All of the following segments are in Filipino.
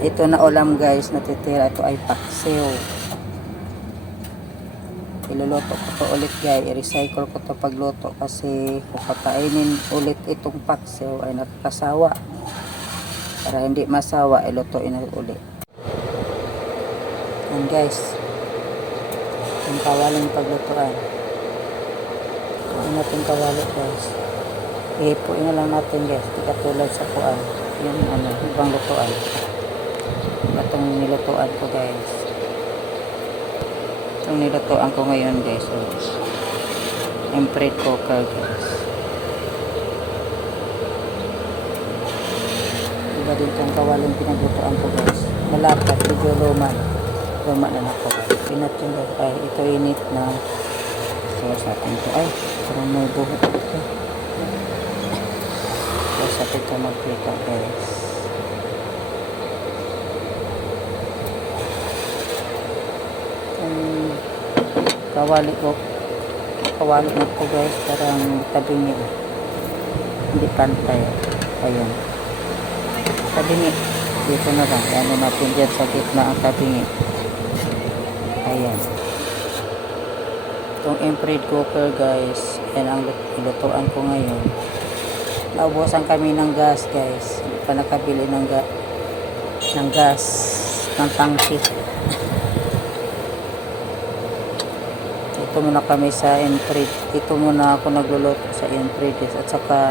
ito na ulam guys, natitira. Ito ay paksiw. Iluluto ko to ulit guys. I-recycle ko to pagluto kasi kakainin ulit itong paksiw ay nakakasawa. Para hindi masawa, ilutuin na ulit. Yan guys. Yung kawaling paglutuan. Ano natin kawali guys. Ihipuin na lang natin guys. Di katulad sa kuan. Yung ibang lutuan. Itong nilutuan ko guys. Itong nilutuan ko ngayon guys. Emprade cooker guys. Iba din itong kawaling pinaglutuan ko guys. Malapat. Medyo luma na ako guys. Pinat yung guys. Ay ito init na. So sa atin ito. Ay parang may buhok ito. So sa atin ito magprito guys. Kawali mo po guys, parang tabingi, hindi pantay. Ayun, tabingi dito na lang, ano natin dyan sa gitna ang tabingi. Ayan, itong emprade cooker guys, yan ang ilutuan ko ngayon. Naubusan kami ng gas guys, hindi pa nakabili ng gas ng tangki. Ito muna kami sa emprade. Ito muna ako nagluluto sa emprade at saka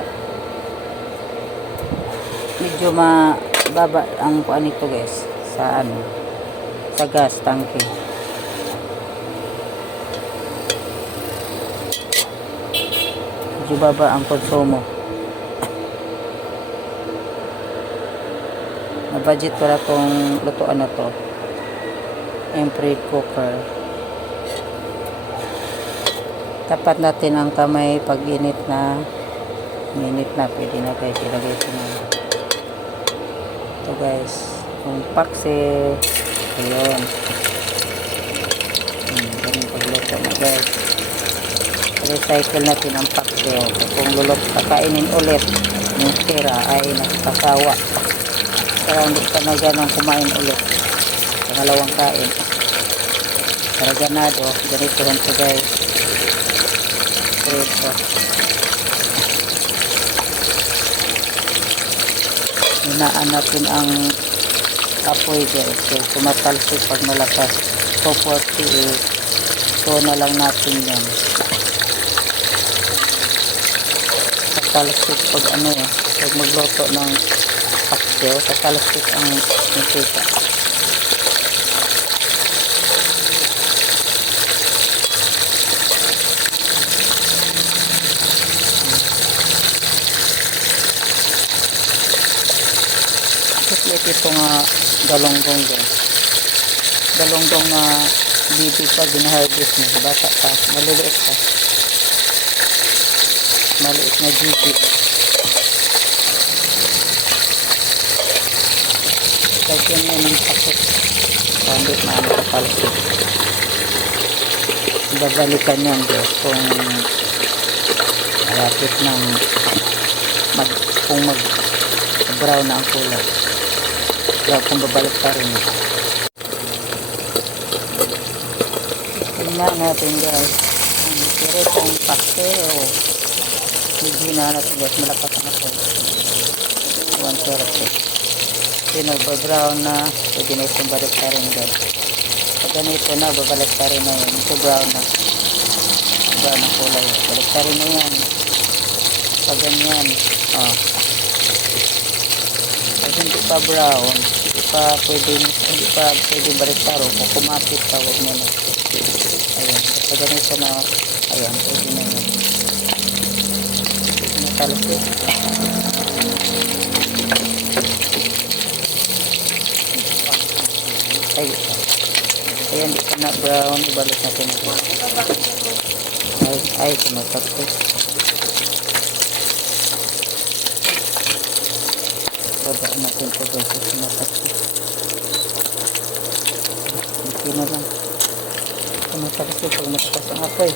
medyo mababa ang kuan nito guys sa sa gas tanke. Medyo baba ang konsumo. Na budget para tong lutuan na to. Emprade cooker. Tapat natin ang kamay pag init na. Pwede na guys. Ilagay ito na. Ito guys. Yung paksiw. Ayun. Ganun pagluto na guys. Recycle natin ang paksiw. Kung kakainin ulit, yung tira ay nakasawa. Pero hindi ka na ganun kumain ulit. Pangalawang kain. Para ganado. Ganito rin ito guys. Ito. Hinaan natin ang apoy guys. So, tumatalsik pag malakas. So, 48. So, na lang natin yan. Tatalsik pag pag magluto ng paksiw. Tatalsik ang nitita. Ito nga galonggong guys. Galonggong na bibi pa gina-harvest niya. Bata pa. Maliliit pa. Maliit na bibi. Lagyan niya ng pakot. Hindi makapalsik. Babalikan yan guys. Kung malapit ng mag-brown na ang kulay. Kung babalik pa rin. Tingnan natin guys. Pero itong paksiw. Medyo na natin guys. Malakas na ako. 130. Kasi nagba-brown na. Pwede na itong balik pa rin guys. Pag ganito na, babalik pa rin na yun. Ito brown na. Brown na kulay. Balik pa rin na yan. Pag ganyan. Pag hindi pa brown, hindi pa pwede baliktaro. Kung kumapit pa, huwag mo na. Ayan, pag ganito na, ayan, pwede na yun. Natalsik. Ayan, di ka na brown, ibalik natin ito. Ay, tumatakot. Babaan natin ito guys, tumatakot. Hindi na lang. Tumatakot pag matakas ang apoy.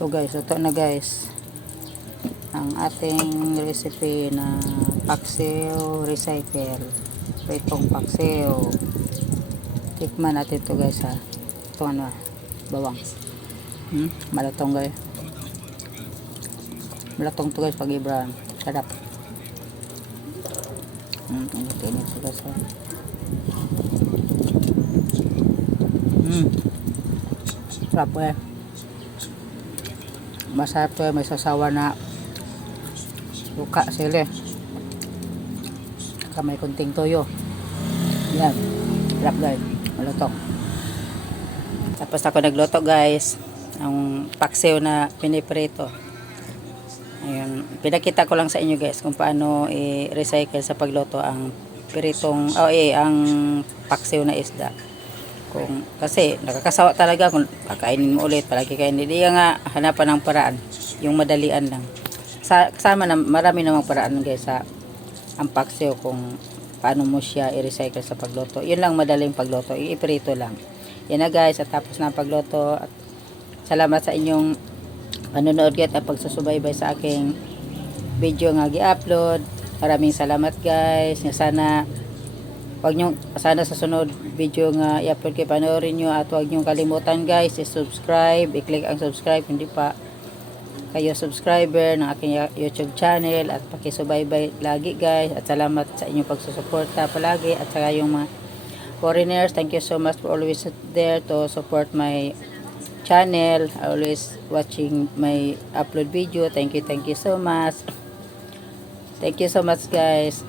Ito guys, ito na guys. Ang ating recipe na paksiw recycle. Pritong paksiw. Tikman natin ito guys ha. Ito ano, bawang. Malatong guys. Malatong ito guys pag i-brown. Sarap. Init ito guys ha. Sarap eh. Masarap to eh. May sasawa na suka sili. Saka may kunting toyo. Yan. Sarap guys. Malutong. Tapos ako nagluto guys. Ang paksiw na piniprito. Ayun. Pinakita ko lang sa inyo guys kung paano i-recycle sa pagluto ang piritong, ang paksiw na isda. Kasi nakakasawa talaga kung kakainin mo ulit, palagi kainin. Hindi nga hanapan ng paraan. Yung madalian lang. Kasama na marami namang paraan guys sa ang paksiw kung paano mo siya i-recycle sa pagluto. Yun lang madaling pagluto. Iprito lang. Yan na guys. At tapos na ang pagluto. At salamat sa inyong panonood guys at pagsusubaybay sa aking video nga gi-upload. Maraming salamat guys. Sana sana sa sunod video nga i-upload kayo, panoorin nyo, at huwag nyo kalimutan guys i-subscribe, i-click ang subscribe hindi pa kayo subscriber ng aking YouTube channel, at pakisubaybay lagi guys, at salamat sa inyong pagsusuporta palagi, at saka yung mga foreigners, thank you so much for always there to support my channel, always watching my upload video. Thank you so much. Thank you so much guys.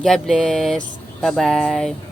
God bless. Bye-bye.